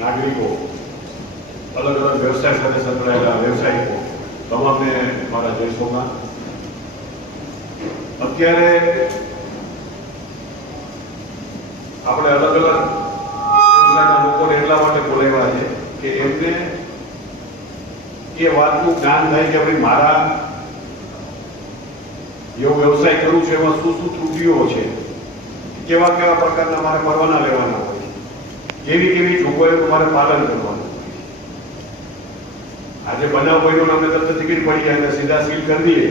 નાગરિકો, અલગ અલગ વ્યવસાય સાથે સંકળાયેલા વ્યવસાયિકો તમામને મારા જય સોમનાથ. અત્યારે આપણે અલગ અલગ વ્યવસાયના લોકોને એટલા માટે બોલાવ્યા છે કે એમને એ વાતનું જ્ઞાન થાય કે ભાઈ મારા એવો વ્યવસાય કરું છું એમાં શું શું ત્રુટિઓ છે, કેવા કેવા પ્રકારના મારે પરવાના લેવાના હોય, કેવી કેવી જોગવાઈનું મારે પાલન કરવાનું. આજે બનાવ બન્યો અમને તરત ટિકિટ પડી જાય અને સીધા સીલ કરી દઈએ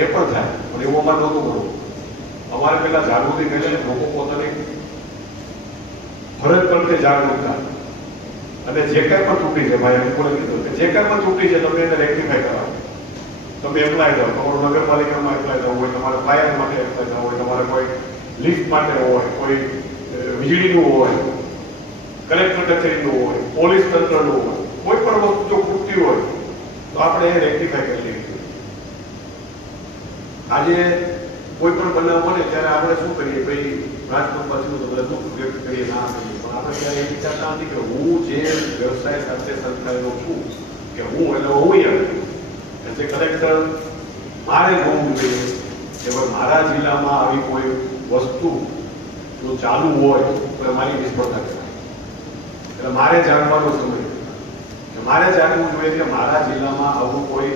એ પણ થાય, પણ એવું અમારે નહોતું કરવું. અમારે પેલા જાગૃતિ કરીને લોકો પોતાની ફરજ પ્રત્યે જાગૃત થાય અને જે કાંઈ પણ ત્રુટી છે, ભાઈ અનુકૂળ કીધું કે જે કાંઈ પણ ત્રુટી છે તમે એને રેક્ટિફાય કરાવો. તમે એપ્લાય જાઓ, તમારું નગરપાલિકામાં એપ્લાય જવું હોય, તમારે ફાયર માટે એપ્લાય જવું હોય, તમારે કોઈ લિફ્ટ માટે હોય, કોઈ વીજળીનું હોય, કલેક્ટર કચેરીનું હોય, પોલીસ તંત્રનું હોય, કોઈ પણ વસ્તુ જો ખૂટતી હોય તો આપણે એ રેક્ટિફાય કરી લઈએ. આજે કોઈ પણ બનાવ બને ત્યારે આપણે શું કરીએ, ભાઈ રાજકોટ પાછું તો બધા દુઃખ વ્યક્ત કરીએ, ના કરીએ, પણ આપણે ત્યારે એ વિચારતા નથી કે હું જે વ્યવસાય સાથે સંકળાયેલો છું કે હું જે કલેક્ટર મારે જોવું જોઈએ કે ભાઈ મારા જિલ્લામાં આવી કોઈ વસ્તુ જો ચાલુ હોય તો મારી નિષ્ફળતા કહેવાય. એટલે મારે જાણવાનો સમય કે મારે જાણવું જોઈએ કે મારા જિલ્લામાં આવું કોઈ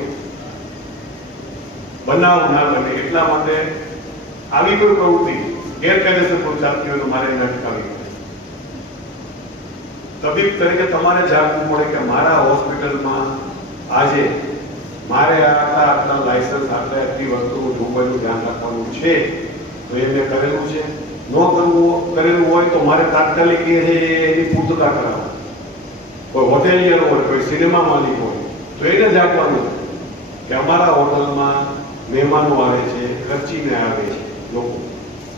બનાવ ના બને. એટલા માટે આવી કોઈ પ્રવૃત્તિ ગેરકાયદેસર કોઈ ચાલતી હોય તો મારે એને અટકાવવી. તબીબ તરીકે તમારે જાણવું પડે કે મારા હોસ્પિટલમાં આજે મારે આટલા લાયસન્સ આટલી વસ્તુ જોગવાઈનું ધ્યાન રાખવાનું છે તો એ મેં કરેલું છે. ન કરેલું હોય તો મારે તાત્કાલિક એની પૂર્તતા કરાવવા. કોઈ હોટેલિયર હોય, કોઈ સિનેમા માલિક હોય તો એને જ આપવાનું કે અમારા હોટલમાં મહેમાનો આવે છે, ખર્ચીને આવે છે લોકો,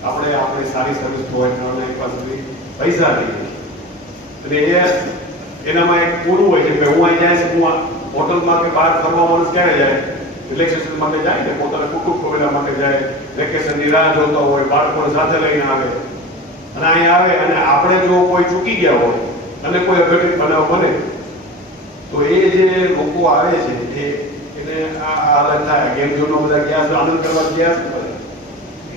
આપણે સારી સર્વિસ પ્રોવાઈડ કરવાના એક પાસેથી પૈસા લઈએ છીએ અને એનામાં એક પૂરું હોય છે કે હું અહીં જાય હું હોટલમાં કે બહાર ફરવા માણસ ક્યારે જાય, રિલેક્સેશન માટે જાય ને, પોતાના કુટુંબ પરિવાર માટે જાય, વેકેશનની રાહ જોતા હોય, બાળકોને સાથે લઈને આવે અને અહીં આવે અને આપણે જો કોઈ ચૂકી ગયા હોય અને કોઈ અઘટિત બનાવ બને તો એ જે લોકો આવે છે એને આ હાલત થાય. ગેમ ઝોનમાં બધા ગયા છે, આનંદ કરવા ગયા છે,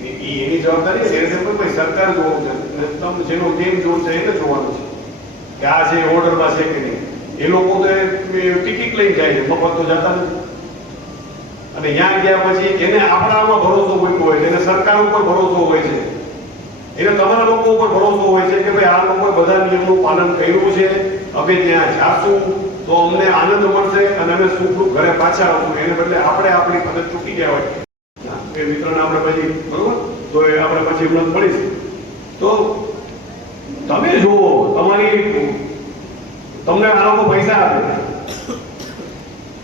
એની જવાબદારી છે. એને પણ સરકાર જોવું છે, તમે જેનો ગેમ ઝોન છે એને જોવાનું છે કે આ જે ઓર્ડરમાં છે કે નહીં. એ લોકો તો ટિકિટ લઈને જાય છે, મફત તો જતા નથી. અને ત્યાં ગયા પછી એને આપણામાં ભરોસો મૂક્યો હોય છે, એને સરકાર ઉપર ભરોસો હોય છે, એને તમારા લોકો ઉપર ભરોસો હોય છે કે ભાઈ આ લોકોએ બધા નિયમોનું પાલન કર્યું છે, અમે ત્યાં જાશું તો અમને આનંદ મળશે અને અમે સુખરૂપ ઘરે પાછા આવશું. એને બદલે આપણે આપણી ફરજ ચૂકી ગયા હોય એ મિત્રને આપણે પછી બરોબર તો એ આપણે પછી હિંમત પડીશું. તો તમે જુઓ તમને આ લોકો પૈસા આપે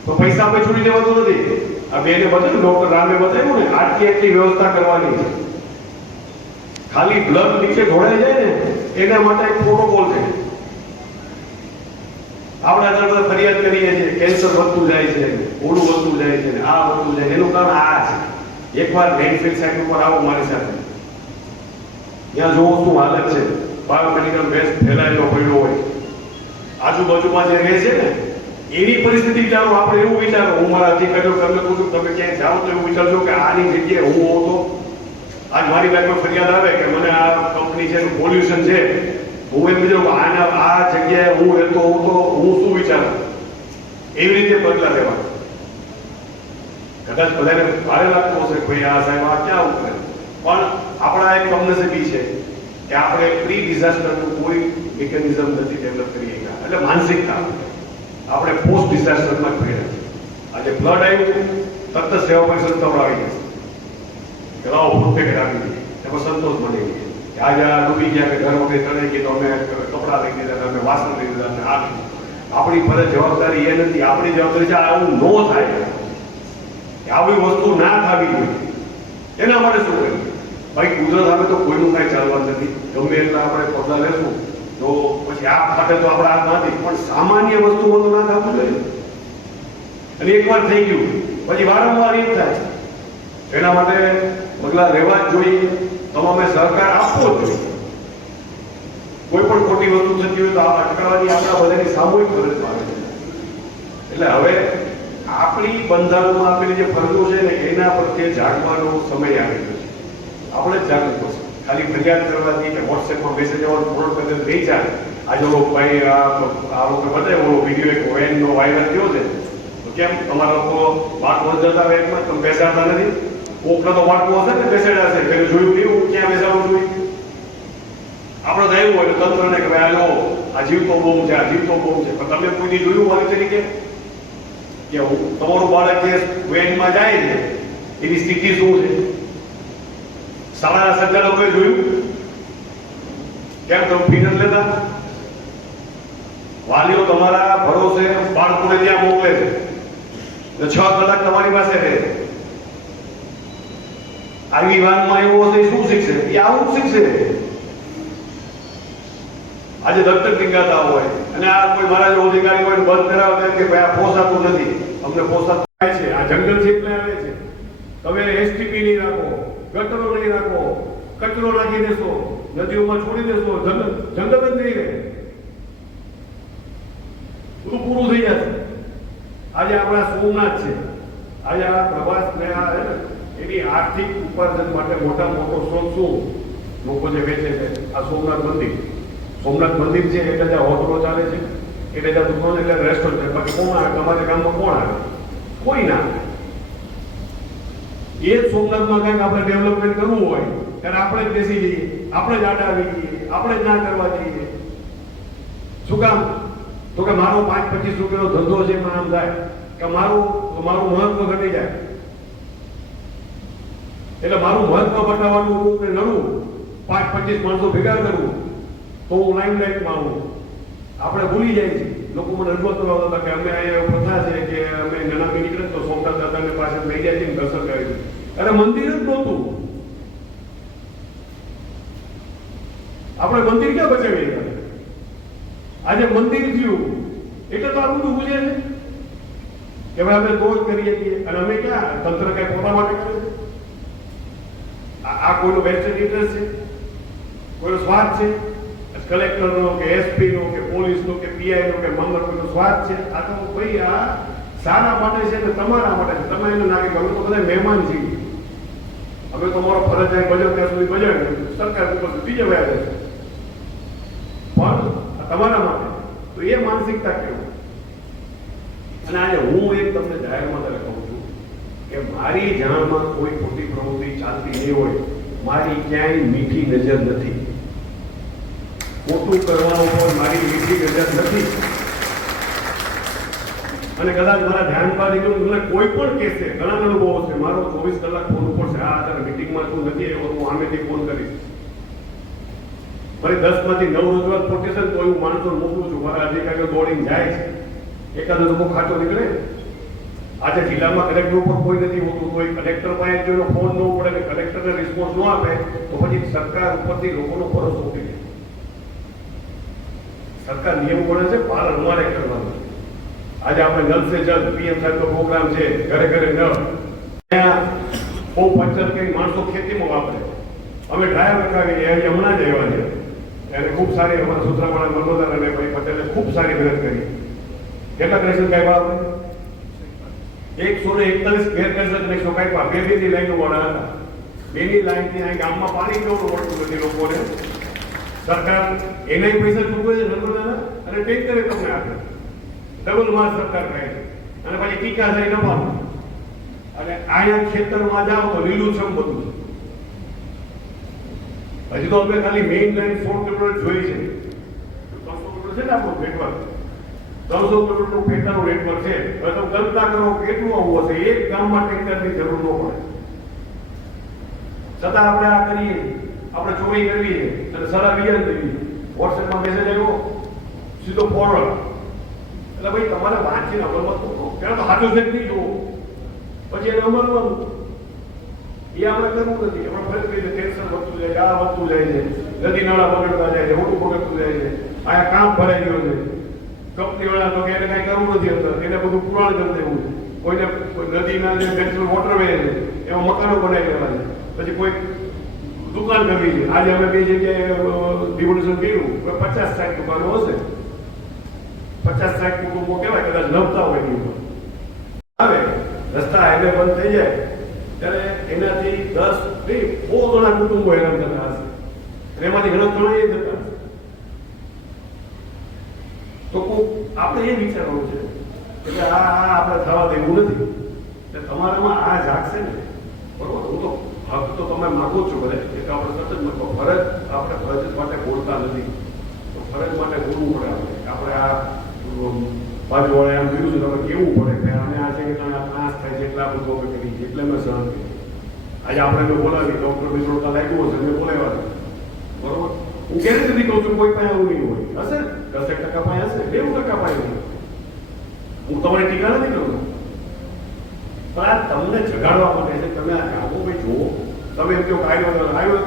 તો પૈસા આપણે છોડી દેવાતું નથી. આ બેને બતાવ્યું, ડોક્ટર રામે બતાવ્યું ને, આટલી વ્યવસ્થા કરવાની છે. ખાલી બ્લડ નીચે ઢોળાઈ જાય ને એના માટે એક પ્રોટોકોલ છે. આપણે આગળ ફરિયાદ કરીએ છીએ, કેન્સર વધતું જાય છે, ઓળું વધતું જાય છે, આ વધતું જાય, એનું કારણ આ છે. એકવાર લેન્ડફિલ સાઇટ ઉપર આવો મારી સાથે, ત્યાં જોવો શું હાલત છે. બાયોમેડિકલ વેસ્ટ ફેલાયેલો પડ્યો હોય, આજુબાજુમાં જે રહે છે ને એની પરિસ્થિતિ વિચારો. આપણે એવું વિચારો, હું મારા અધિકારીઓ તમને પૂછું, તમે ક્યાંય જાઓ તો એવું વિચારજો કે આની જગ્યાએ હું હોઉં તો આજ મારી પાસે ફરિયાદ આવે કે મને આ કંપની છે પોલ્યુશન છે, હું એમ વિચારું કે આ જગ્યાએ હું રહેતો હોઉં તો હું શું વિચારું. એવી રીતે પગલાં લેવા. કદાચ બધાને ભારે લાગતું હશે ભાઈ આ સાહેબ આ ક્યાં ઉતરે, પણ આપણા એક કમનસીબી છે કે આપણે પ્રી ડિઝાસ્ટરનું કોઈ મિકેનિઝમ નથી ડેવલપ કરી ગયા. એટલે માનસિકતા આપણે પોસ્ટ ડિઝાસ્ટરમાં ભેળા છે. આજે ફ્લડ આવ્યું તરત સેવા પરિષદ તરફ આવી જશે, પેલા પ્રોટેક્ટ આપી દઈએ, એમાં સંતોષ મળી ગયો કે આજે આ ડૂબી ગયા કે ઘર વખતે ચડે ગઈ તો અમે કપડાં લઈ દીધા, અમે વાસણ લઈ દીધા, અમે આ આપણી ફરજ જવાબદારી એ નથી. આપણી જવાબદારી છે આવું ન થાય, આવી વસ્તુ ના થવી જોઈએ. એના માટે શું કર્યું ભાઈ, કુદરત આવે તો કોઈનું કાંઈ ચાલવાનું નથી. ગમે એટલા આપણે પગલાં લેશું તો પછી આ ફાટે તો આપણા હાથ નથી, પણ સામાન્ય વસ્તુઓ તો ના થવું જોઈએ. અને એકવાર થઈ ગયું પછી વારંવાર એ થાય. એના માટે પગલાં લેવા જ જોઈએ, તમામે સહકાર આપવો જ જોઈએ. કોઈ પણ ખોટી વસ્તુ થતી હોય તો આ અટકાવવાની આપણા બધાની સામૂહિક ફરજ આવે છે. એટલે હવે આપણી બંધારણમાં આપેલી જે ફરજો છે ને એના પ્રત્યે જાગવાનો સમય આવી ગયો છે. આપણે જ જાગવું પડશે. ખાલી ફરિયાદ કરવાથી કે વોટ્સએપમાં મેસેજ આવવાનો ફોન કરીને નહીં ચાલે. આજે ઓલો ભાઈ આ લોકો બતાવ્યો ઓલો વિડીયો એક વેનનો વાયરલ થયો છે. તો કેમ તમારા લોકો બાળકો જતા વેનમાં તમે બેસાડતા નથી? કોકના તો બાળકો હશે ને બેસાડ્યા છે પેલું જોયું નહીં હું ક્યાં બેસાડવું જોઈએ. આપણે તો એવું હોય તંત્રને કે ભાઈ આલો આ જીવતો બોમ છે આ જીવતો બોમ છે. પણ તમે કોઈ દી જોયું મારી તરીકે કે તમારું બાળક જે વેનમાં જાય છે એની સ્થિતિ શું છે? શાળાના સંચાલકોએ જોયું? કેમ તમે ફી નથી લેતા? વાલીઓ તમારા ભરોસે બાળકોને ત્યાં મોકલે છે 6 કલાક તમારી પાસે રહે. આવી વાનમાં એવું હશે શું શીખશે? એ આવું શીખશે. આજે દત્તક ટીંગાતા હોય અને આ કોઈ મારા જો અધિકારી હોય બંધ કરાવતા કે ભાઈ આ પોસાતું નથી, અમને પોસાતું થાય છે. આ જંગલ છે એટલે આવે છે. તમે એસટીપી નહીં રાખો, ગટરો નહીં રાખો, કચરો નાખી દેશો, નદીઓમાં છોડી દેશો, જંગલ જ નહીં રહે. બધું પૂરું થઈ જશે. આજે આપણા સોમનાથ છે, આજે આ પ્રવાસ એની આર્થિક ઉપાર્જન માટે મોટા મોટો સ્ત્રોત શું લોકો જે વેચે છે? આ સોમનાથ મંદિર. સોમનાથ મંદિર છે એટલે જ્યાં હોટલો ચાલે છે, એટલે જ્યાં દુકાન એટલે રેસ્ટોરન્ટ છે. બાકી કોણ આવે? તમારા ગામમાં કોણ આવે? કોઈ ના આવે. એ જ સોમનાથમાં કંઈક આપણે ડેવલપમેન્ટ કરવું હોય ત્યારે આપણે જ બેસી જઈએ, આપણે જ આડા આવી જઈએ, આપણે જ ના કરવા જઈએ. શું કામ? તો કે મારો 5-25 રૂપિયાનો ધંધો છે એમાં આમ થાય કે મારું મહત્વ ઘટી જાય. એટલે મારું મહત્વ બતાવવાનું લડવું, 5-25 માણસો ભેગા કરવું તો હું લાઈમલાઇટમાં આવું. આપણે ભૂલી જાય છે. લોકો મને રજૂઆત કરવા હતા કે અમે અહીંયા પ્રથા છે કે અમે નાના નીકળે તો સોમનાથ દાદાને પાછળ લઈ જાય છે દર્શન કરે છે. અરે મંદિર જ નહોતું. આપણે મંદિર ક્યાં બચાવીએ? આજે મંદિર થયું એટલે તો આ બધું પૂછે છે કે ભાઈ અમે દોષ કરીએ છીએ અને અમે ક્યાં તંત્ર કઈ પોતા માટે કરે છે? આ કોઈનો વેસ્ટેડ ઇન્ટરેસ્ટ છે? કોઈનો સ્વાર્થ છે? કલેક્ટરનો કે એસપીનો કે પોલીસનો કે પીઆઈનો કે મંગળ કોઈનો સ્વાર્થ છે? આ તો ભાઈ આ સારા માટે છે ને તમારા માટે છે. તમે એને નાખી અમે તો બધા મહેમાન છીએ. અમે તો અમારો ફરજ બજાવ ત્યાં સુધી બજાવ્યું, સરકાર ઉપર બીજે વ્યાજ છે પણ તમારા માટે. તો એ માનસિકતા કેવું? અને આજે હું એક તમને જાહેરમાં કહું છું કે મારી જાણમાં કોઈ ખોટી પ્રવૃત્તિ ચાલતી નહીં હોય. મારી ક્યાંય મીઠી નજર નથી. ખોટું કરવા ઉપર મારી મીઠી નજર નથી. અને કદાચ મારા ધ્યાન પર મને કોઈ પણ કહેશે, ઘણા અનુભવો છે. મારો 24 કલાક ફોન ઉપર છે. આ અત્યારે મીટિંગમાં તું નથી આવ્યો, હું આમેથી ફોન કરીશ. મારી 10 માંથી 9 રજૂઆત પહોંચે છે તો હું માણસો મોકલું છું. મારા અધિકારીઓ દોડીને જાય છે. એકાદો લોકો ખાતો નીકળે. આજે જિલ્લામાં કલેક્ટર ઉપર કોઈ નથી હોતું તો એ કલેક્ટર પાસે જો એનો ફોન ન પડે ને કલેક્ટરને રિસ્પોન્સ ન આપે તો પછી સરકાર ઉપરથી લોકોનો ભરોસો ઉઠી જાય. સરકાર નિયમ પડે છે, પાલન અમારે કરવાનું. આજે આપણે નલ સે જલ પીએમ સાહેબનો પ્રોગ્રામ છે, ઘરે ઘરે નળ. ત્યાં બહુ પંચર કરી માણસો ખેતીમાં વાપરે. અમે ડ્રાયર લગાવી એ હમણાં જ આવ્યા છે. એને ખૂબ સારી અમારા સુત્રાવાળા નર્મદા અને ભાઈ પટેલે ખૂબ સારી મહેનત કરી. કેટલા કનેક્શન કાપ્યા આપણે? 141 ગેરકાયદેસર કનેક્શન કાપ્યા. બેની લાઈનો વાળા હતા. બેની લાઈનથી અહીં ગામમાં પાણી કેવું મળતું નથી લોકોને. સરકાર એના પૈસા ચૂકવે છે નર્મદાના અને ટેન્કરે તમને આપે. ડબલ માસ સરકાર કહે છે અને પછી ટીકા થઈ નફા. અને અહીંયા ખેતરમાં જાઓ તો લીલુંછમ બધું છે. હજી તો અમે ખાલી મેઇન લાઈન 100 કિલોમીટર જોઈ છે. 300 કિલોમીટર છે ને આપણું નેટવર્ક. 300 કિલોમીટરનું ફેટાનું નેટવર્ક છે. હવે તો કલ્પના કરો કેટલું આવું હશે. એક ગામમાં ટેન્કરની જરૂર ન પડે. છતાં આપણે આ કરીએ, આપણે ચોરી કરવી છે અને સલાહ બીજાને દેવી. વોટ્સએપમાં મેસેજ આવ્યો, સીધો ફોરવર્ડ. એટલે ભાઈ તમારે વાંચીને અમલમાં કરો. પેલા તો હાથો છે નહીં જોવો, પછી એને અમલમાં એ આપણે કરવું નથી. આપણે ફરી કહીએ ટેન્શન વધતું જાય છે, આ વધતું જાય છે, નદી નાળા બગડતા જાય છે, મોટું બગડતું જાય છે, અહીંયા કામ ભરાઈ ગયું છે. કંપની વાળા તો કે એને કાંઈ કરવું નથી અંદર, એને બધું પુરાણ કરી દેવું છે. કોઈને નદીના જે નેચરલ વોટરવે છે એમાં મકાનો બનાવી દેવા છે. પછી કોઈ દુકાન કરવી છે. આજે અમે બે જગ્યાએ ડિવોલ્યુશન કર્યું, 50-60 દુકાનો હશે, 50-60 કુટુંબો કહેવાય, કદાચ નવતા હોય નહીં આવે રસ્તા હાઈવે બંધ થઈ જાય ત્યારે એનાથી 10-100 ઘણા કુટુંબો હેરાન થતા હશે, અને એમાંથી ઘણા થતા હશે. તો આપણે એ વિચારવાનું છે કે આ આપણે થવા દેવું નથી. એટલે તમારામાં આ જાગશે ને, બરોબર. હું તો હક તો તમે માગો છો ભલે, એક આપણે સતત નથી, ફરજ આપણે ફરજ માટે બોલતા નથી, તો ફરજ માટે બોલવું પડે. આપણે આ બાજુવાળા એમ કીધું છે, તમે કેવું પડે કે અમે આ છે કે તમે આ ત્રાસ થાય છે એટલે આપણે જોવે કરી છે, એટલે મેં સહન કરી. આજે આપણે મેં બોલાવી ડૉક્ટર મિત્રોતા લાગ્યું હશે, મેં બોલાવ્યા, બરોબર. હું કેવી રીતે કહું છું કોઈ પાસે આવું નહીં હોય, હશે 10% પાસે હશે, 90% પાસે નહીં. હું તમારી ટીકા નથી કરું, પણ આ તમને જગાડવા માટે છે. તમે આ ગામો ભાઈ જુઓ, તમે એમ કહો આવ્યો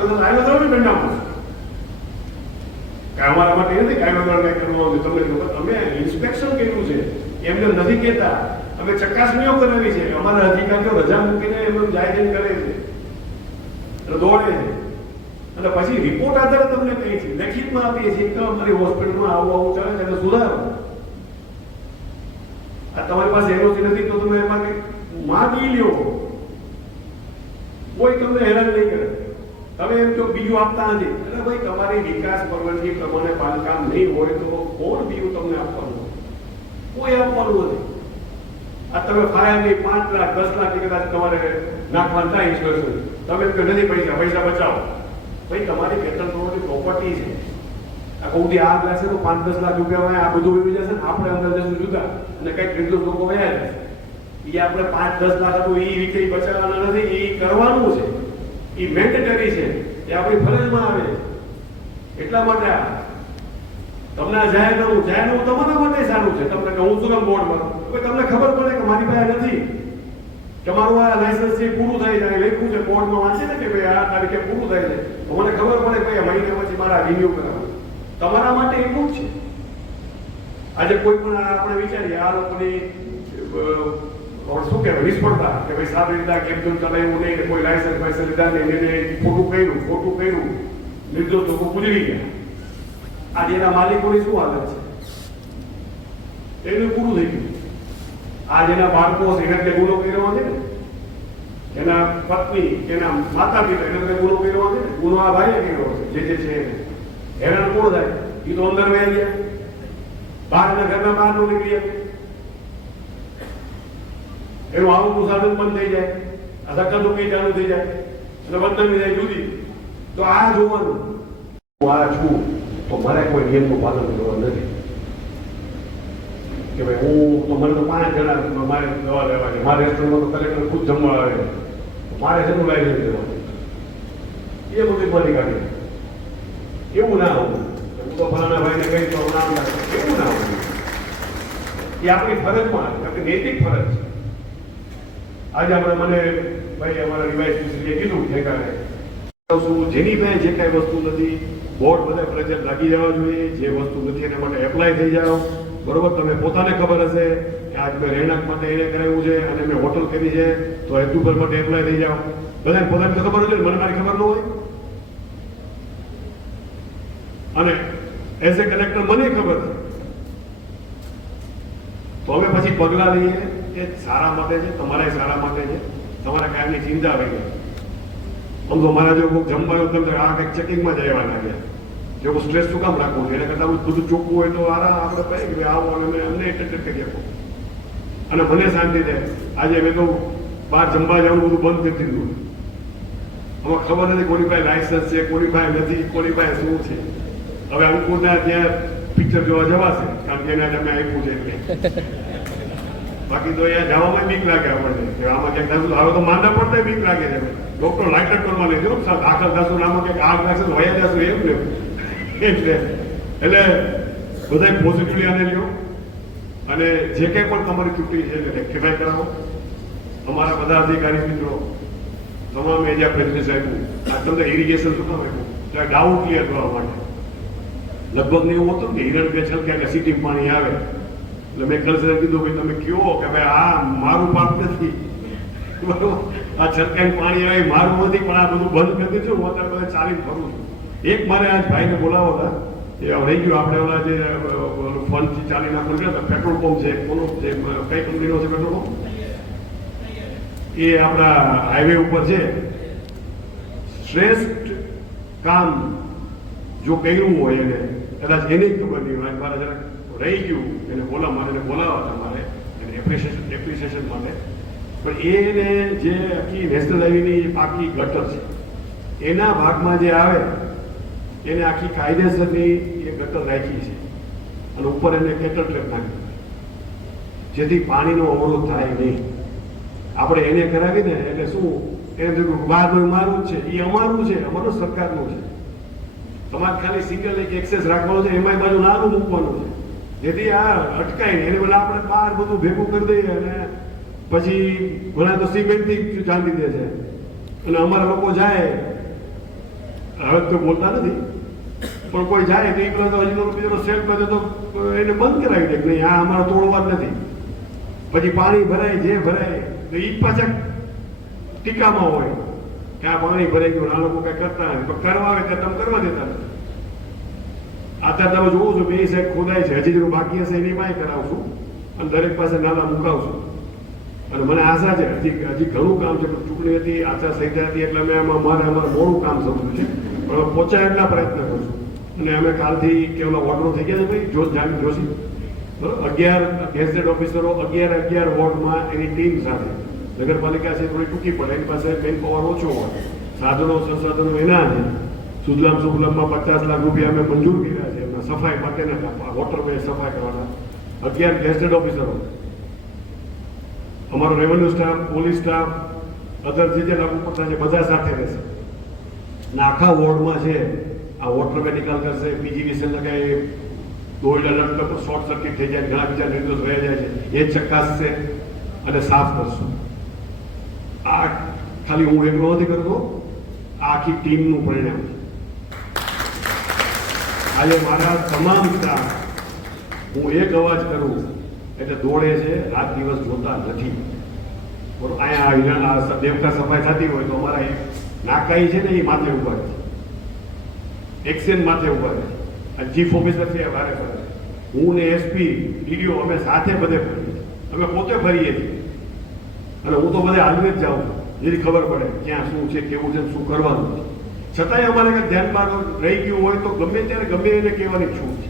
દંડા મળશે કે અમારા માટે નથી કાયદો કંઈ કરવાનું. તમને કહો તમે ઇન્સ્પેક્શન કર્યું છે, એમને નથી કહેતા. અમે ચકાસણીઓ કરાવી છે, અમારા અધિકારીઓ રજા મૂકીને એમને જાહેર કરે છે, દોડે છે, અને પછી રિપોર્ટ આધારે તમને કહી છે, લેખિતમાં આપીએ છીએ કે અમારી હોસ્પિટલમાં આવું ચાલે છે, એટલે સુધારો. આ તમારી પાસે એનઓસી નથી તો તમે એમાં કંઈક માગી લ્યો, કોઈ તમને હેરાન નહીં કરે. તમે એમ કહો બીજું આપતા નથી, એટલે ભાઈ તમારી વિકાસ પરવાનગી પ્રમાણે બાંધકામ નહીં હોય તો કોણ બીજું તમને આપવાનું? કોઈ આપવાનું નથી. આ તમે ફાયરની 5 લાખ 10 લાખ કદાચ તમારે નાખવાનું થાય ઇન્સ્યોરન્સ, તમે એમ કે નથી પૈસા બચાવો. ભાઈ તમારી 2-3 કરોડની પ્રોપર્ટી છે, આ કોઈથી આગ લાગશે તો 5-10 લાખ રૂપિયા આ બધું ઉભી જશે ને, આપણે અંદર જશું જુદા, અને કંઈક નિર્દોષ લોકો વયા જશે. એ આપણે 5-10 લાખ હતું એ રીતે બચાવવાના નથી, એ કરવાનું છે, એ મેન્ડેટરી છે, એ આપણી ફરજમાં આવે. એટલા માટે તમને આ જાહેરનામું તમારા માટે સારું છે. તમને કહું છું કે બોર્ડમાં તમને ખબર પડે કે મારી પાસે નથી, તમારું આ લાયસન્સ છે પૂરું થાય છે, લખ્યું છે બોર્ડમાં વાંચે ને કે ભાઈ આ તારીખે પૂરું થાય છે, તો મને ખબર પડે કે મહિને પછી મારા રિન્યુ કરાવવું. તમારા માટે એટલું જ છે. આજે કોઈ પણ આપણે વિચારીએ આ લોકોની શું કહેવાય નિષ્ફળતા કે ભાઈ સારી રીતે કેમ ચલાવ્યું નહીં, કોઈ લાયસન્સ પૈસા લીધા નહીં, એને ખોટું કર્યું, નિર્દોષ લોકો ગુજરી ગયા. આજે એના માલિકોની શું હાલત છે? એનું પૂરું થઈ ગયું. આજ એના બાળકો એને ગુનો કર્યો છે ને, એના પત્ની એના માતા પિતા એને ગુનો કર્યો છે ને, ગુનો આ ભાઈએ કર્યો છે, જે છે હેરાન કોણ થાય? એ તો અંદર વહી ગયા, બહારના ઘરના બહાર નો નીકળી જાય, એનું આવકનું સાધન બંધ થઈ જાય, આ ધક્કા ધુક્કી ચાલુ થઈ જાય, એટલે બદનામી જાય જુદી. તો આ જોવાનું, હું આ છું તો મારે કોઈ નિયમનું પાલન કરવાનું નથી કે ભાઈ હું તો મને તો 5 જણા મારે દવા લેવાની, મારા રેસ્ટોરન્ટમાં તો કલેક્ટર ખુદ જમવા આવે, મારે શેનું લાયસન્સ દેવાનું? એ બધી મારી કાઢી એવું ના હોવું. હું તો ફલાણા ભાઈને કહી તો નામ લાગે, એવું ના હોવું. એ આપણી ફરજમાં આપણી નૈતિક ફરજ છે. આજે આપણે મને ભાઈ અમારા રિવાઇઝ મિસ્ત્રીએ કીધું ઠેકાણે જેની પાસે જે કાંઈ વસ્તુ નથી, બોર્ડ બધા ફરજિયાત લાગી જવા જોઈએ. જે વસ્તુ નથી એના માટે એપ્લાય થઈ જાઓ, બરોબર. તમે પોતાને ખબર હશે કે આજ મેં રહેણાંક માટે એને કરાવ્યું છે અને મેં હોટલ કરી છે, તો હેતુભર માટે એપ્લાય થઈ જાઓ. બધાને પોતાને ખબર હોય, મને મારી ખબર ન હોય. અને એઝ એ કલેક્ટર મને ખબર છે, તો અમે પછી પગલાં લઈએ. એ સારા માટે છે, તમારા સારા માટે છે, તમારા કાયમની ચિંતા આવી ગઈ. આમ તો મારા જો કોઈ જમવાનું તમે આ કંઈક ચેકિંગમાં જ રહેવા લાગ્યા, જો સ્ટ્રેસ શું કામ રાખવું? એના કરતાં બધું ચોખ્ખું હોય તો આરામ આપણે કહે કે આવો અને અમે અમને એટેન્ડ કરી આપો અને મને શાંતિ થાય. આજે મેં તો બહાર જમવા જવું બધું બંધ કરી દીધું. આમાં ખબર નથી કોની પાસે લાયસન્સ છે, કોની પાસે નથી, કોની પાસે શું છે. હવે અંકુરના ત્યાં પિક્ચર જોવા જવાશે, કારણ કે એના તમે આપ્યું છે એટલે. બાકી તો અહીંયા જવામાં બીક લાગે આપણને કે આમાં ક્યાંક થતું. હવે તો માંદા પડતા બીક લાગે છે. ડોક્ટર લાઇટર કરવા લેજો, દાખલ થશું આમાં ક્યાંક આગ લાગશે તો વયા જશું એમ ને. એટલે બધા પોઝિટિવલી આને લ્યો અને જે કંઈ પણ તમારી ચૂંટણી છે એને રેક્ટિફાય કરાવો. અમારા બધા અધિકારી મિત્રો તમામે જ્યાં પ્રેસિડેન્ટ સાહેબ આ તમને ઇરિગેશન શું કામ આપ્યું? ત્યાં ડાઉટ ક્લિયર કરવા માટે. લગભગ ને એવું હતું કે હિરણ પેછલ ક્યાંક સિટી પાણી આવે એટલે મેં કલેક્ટરે કીધું ભાઈ તમે કહો કે ભાઈ આ મારું પાપ નથી, બરોબર. આ સરકારી પાણી આવે મારું નથી, પણ આ બધું બંધ કરી દીધું. હું અત્યારે બધા ચાલીને ફરું છું. એક મારે આજ ભાઈને બોલાવો હતા, એ રહી ગયું. આપણે ઓલા જે ફંડથી ચાલી નાખવું ગયા પેટ્રોલ પંપ છે, કોનો છે, કઈ કંપનીનો છે પેટ્રોલ પંપ? એ આપણા હાઈવે ઉપર છે. શ્રેષ્ઠ કામ જો કર્યું હોય એને, કદાચ એને ખબર નહીં હોય, મારે જરાક રહી ગયું, એને બોલાવા હતા મારે એને એપ્રિસિએશન માટે. પણ એને જે આખી નેશનલ હાઈવેની પાકી ગટર છે એના ભાગમાં જે આવે એને આખી કાયદેસરની એ ગટર રાખી છે અને ઉપર એને કેટલ ટ્રેપ નાખી, જેથી પાણીનો અવરોધ થાય નહીં. આપણે એને કરાવીને એટલે શું, એને બહાર મારું જ છે, એ અમારું છે, અમારું સરકારનું છે. તમારે ખાલી સિંગલ એક એક્સેસ રાખવાનો છે, એમાં બાજુ નાનું મૂકવાનું છે, જેથી આ અટકાય ને. એને પેલા આપણે બહાર બધું ભેગું કરી દઈએ અને પછી ઘણા તો સિમેન્ટથી ચાંદી દે છે. અને અમારા લોકો જાય, હવે તો બોલતા નથી, પણ કોઈ જાય તો એ પેલા તો હજી બીજો સેટ કરે તો એને બંધ કરાવી દે કે નહીં આ અમારે તોડવા જ નથી. પછી પાણી ભરાય, જે ભરાય તો એ પાછા ટીકામાં હોય કે આ પાણી ભરાઈ ગયું, આ લોકો કઈ કરતા નથી. પણ કરવા આવે ત્યાં તમે કરવા દેતા નથી. અત્યારે તમે જોવો છો બે સાઈડ ખોદાય છે, હજી જેવું બાકી હશે એની માય કરાવશું અને દરેક પાસે નાના મુકાવશું. અને મને આશા છે હજી ઘણું કામ છે. ચૂંટણી હતી, આચારસંહિતા હતી, એટલે અમે અમારે મોડું કામ સમજ્યું છે, પણ પહોંચાડવાના પ્રયત્ન કરશું. અને અમે કાલથી કેવલા ઓર્ડરો થઈ ગયા છે ભાઈ જોશી, બરોબર 11 ગેઝેટેડ ઓફિસરો 11 વોર્ડમાં એની ટીમ સાથે. નગરપાલિકા છે થોડી ટૂંકી પડે, એની પાસે મેન પાવર ઓછો હોય, સાધનો સંસાધનો એના છે. સુજલામ સુફલામમાં 50 લાખ રૂપિયા અમે મંજૂર કર્યા છે એમના સફાઈ માટેના, વોટરવે સફાઈ કરવાના 11 ગેઝેટેડ ઓફિસરો. અમારો રેવન્યુ સ્ટાફ, પોલીસ સ્ટાફ, અધર જે લાગુ પડતા છે બધા સાથે રહેશે. અને આખા વોર્ડમાં છે આ વોટરવે નિકાલ કરશે, પીજીવીસીએલ લગાવી દોયડા લટકો શોર્ટ સર્કિટ થઈ જાય, ઘણા બીજા નિર્દોષ રહી જાય છે, એ ચકાસશે અને સાફ કરશું. આ ખાલી હું એકલો નથી કરતો, આ આખી ટીમનું પરિણામ છે. આજે મારા તમામ સ્ટાફ હું એક અવાજ કરું એટલે દોડે છે, રાત દિવસ જોતા નથી. બરોબર, અહીંયા દેવકા સફાઈ થતી હોય તો અમારા નાકાઈ છે ને એ માથે ઉભા છે, એક્સચેન્જ માથે ઉભા છે, ચીફ ઓફિસર છે વારે ફરે, હું ને એસપી ડીડીઓ અમે સાથે બધે ફરીએ, અમે પોતે ફરીએ છીએ. અને હું તો બધે હાલીને જ જાઉં છું, જેથી ખબર પડે ક્યાં શું છે, કેવું છે, શું કરવાનું છે. છતાંય અમારે કંઈક ધ્યાનમાં રહી ગયું હોય તો ગમે ત્યારે ગમે એને કહેવાની છૂટ છે,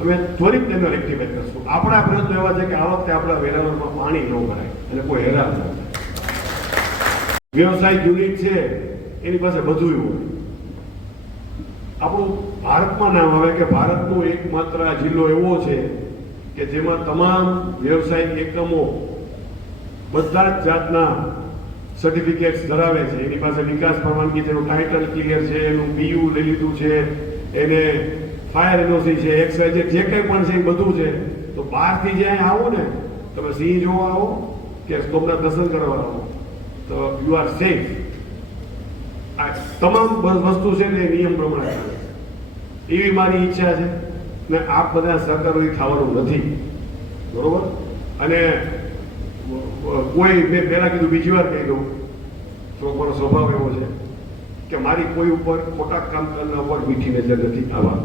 અમે ત્વરિત તેને રેક્ટિફાઈ કરશું. આપણા પ્રયત્નો એવા છે કે આ વખતે આપણા વેરાવળમાં પાણી ન ભરાય અને કોઈ હેરાન ન થાય. વ્યવસાયિક યુનિટ છે એની પાસે બધું હોય. આપણું ભારતમાં નામ આવે કે ભારતનો એકમાત્ર જિલ્લો એવો છે કે જેમાં તમામ વ્યવસાયિક એકમો બધા જ જાતના સર્ટિફિકેટ્સ ધરાવે છે. એની પાસે વિકાસ પરવાનગી છે, એનું ટાઇટલ ક્લિયર છે, એનું બીયુ લઈ લીધું છે, એને ફાયર એનઓસી છે, એક્સાઇઝ જે કંઈ પણ છે એ બધું છે. તો બહારથી જ્યાં આવો ને, તમે સિંહ જોવા આવો કે સોમનાથ દર્શન કરવા આવો તો યુ આર સેફ. આ તમામ વસ્તુ છે ને એ નિયમ પ્રમાણે ચાલે એવી મારી ઈચ્છા છે. ને આપ બધા સહકારોથી થવાનું નથી, બરોબર. અને કોઈ મેં પહેલા કીધું, બીજી વાર કહી દઉં, લોકોનો સ્વભાવ એવો છે કે મારી કોઈ ઉપર ખોટા કામ કરનાર ઉપર મીઠી નજર નથી. આવા